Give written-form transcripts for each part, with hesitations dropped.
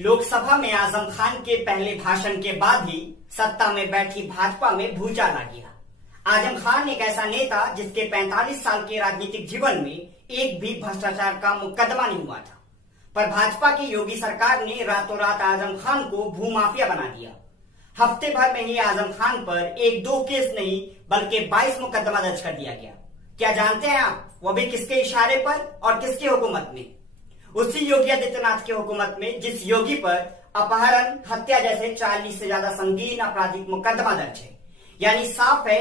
लोकसभा में आजम खान के पहले भाषण के बाद ही सत्ता में बैठी भाजपा में भूचाल आ गया। आजम खान एक ऐसा नेता जिसके 45 साल के राजनीतिक जीवन में एक भी भ्रष्टाचार का मुकदमा नहीं हुआ था, पर भाजपा की योगी सरकार ने रातों रात आजम खान को भूमाफिया बना दिया। हफ्ते भर में ही आजम खान पर एक दो केस नहीं बल्कि 22 मुकदमा दर्ज कर दिया गया। क्या जानते हैं आप, वो भी किसके इशारे पर और किसकी हुकूमत में? उसी योगी आदित्यनाथ की हुकूमत में, जिस योगी पर अपहरण, हत्या जैसे 40 से ज्यादा संगीन आपराधिक मुकदमा दर्ज है। यानी साफ है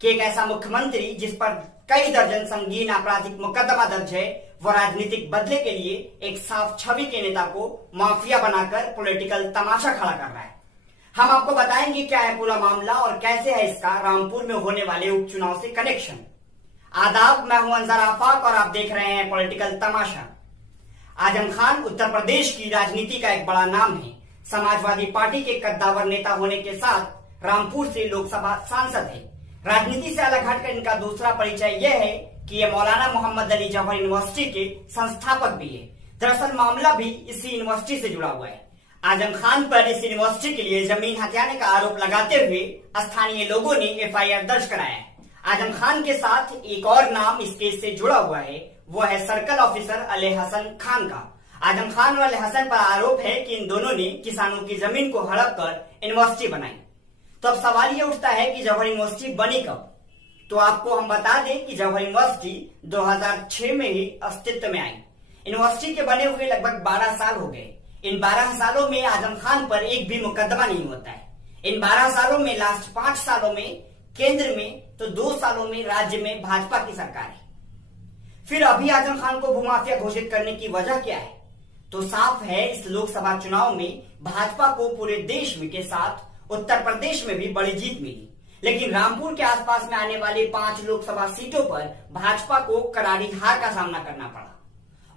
कि एक ऐसा मुख्यमंत्री जिस पर कई दर्जन संगीन आपराधिक मुकदमा दर्ज है, वो राजनीतिक बदले के लिए एक साफ छवि के नेता को माफिया बनाकर पॉलिटिकल तमाशा खड़ा कर रहा है। हम आपको बताएंगे क्या है पूरा मामला और कैसे है इसका रामपुर में होने वाले उपचुनाव से कनेक्शन। आदाब, मैं हूं अंजर आफाक और आप देख रहे हैं पॉलिटिकल तमाशा। आजम खान उत्तर प्रदेश की राजनीति का एक बड़ा नाम है। समाजवादी पार्टी के कद्दावर नेता होने के साथ रामपुर से लोकसभा सांसद है। राजनीति से अलग हटकर इनका दूसरा परिचय यह है कि ये मौलाना मोहम्मद अली जौहर यूनिवर्सिटी के संस्थापक भी है। दरअसल मामला भी इसी यूनिवर्सिटी से जुड़ा हुआ है। आजम खान पर इस यूनिवर्सिटी के लिए जमीन हथियाने का आरोप लगाते हुए स्थानीय लोगों ने FIR दर्ज कराया है। आजम खान के साथ एक और नाम इस केस से जुड़ा हुआ है, वो है सर्कल ऑफिसर अली हसन खान का। आजम खान और अली हसन पर आरोप है कि इन दोनों ने किसानों की जमीन को हड़प कर यूनिवर्सिटी बनाई। तो अब सवाल ये उठता है कि जौहर यूनिवर्सिटी बनी कब? तो आपको हम बता दें कि जौहर यूनिवर्सिटी 2006 में ही अस्तित्व में आई। यूनिवर्सिटी के बने हुए लगभग 12 साल हो गए। इन 12 सालों में आजम खान पर एक भी मुकदमा नहीं होता है। इन 12 सालों में लास्ट 5 सालों में केंद्र में तो 2 सालों में राज्य में भाजपा की सरकार है। फिर अभी आजम खान को भूमाफिया घोषित करने की वजह क्या है? तो साफ है, इस लोकसभा चुनाव में भाजपा को पूरे देश में के साथ उत्तर प्रदेश में भी बड़ी जीत मिली, लेकिन रामपुर के आसपास में आने वाले 5 लोकसभा सीटों पर भाजपा को करारी हार का सामना करना पड़ा।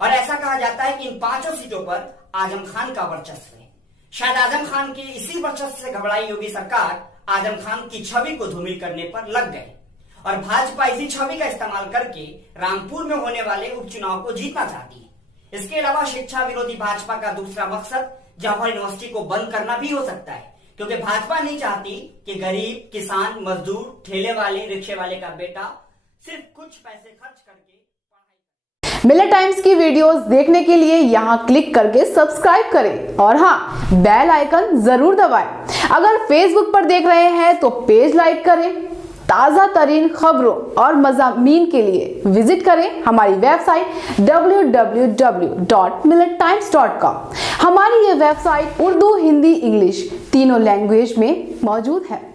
और ऐसा कहा जाता है कि इन 5 सीटों पर आजम खान का वर्चस्व है। शायद आजम खान की इसी वर्चस्व से घबराई योगी सरकार आजम खान की छवि को धूमिल करने पर लग गए और भाजपा इसी छवि का इस्तेमाल करके रामपुर में होने वाले उपचुनाव को जीतना चाहती है। इसके अलावा शिक्षा विरोधी भाजपा का दूसरा मकसद जौहर यूनिवर्सिटी को बंद करना भी हो सकता है, क्योंकि भाजपा नहीं चाहती कि गरीब, किसान, मजदूर, ठेले वाले, रिक्शे वाले का बेटा सिर्फ कुछ पैसे खर्च करके मिलर टाइम्स की वीडियोस देखने के लिए यहाँ क्लिक करके सब्सक्राइब करें और हाँ, बेल आइकन जरूर दबाएं। अगर फेसबुक पर देख रहे हैं तो पेज लाइक करें। ताज़ा तरीन खबरों और मज़ामीन के लिए विजिट करें हमारी वेबसाइट www.millertimes.com। हमारी ये वेबसाइट उर्दू, हिंदी, इंग्लिश तीनों लैंग्वेज में मौजूद है।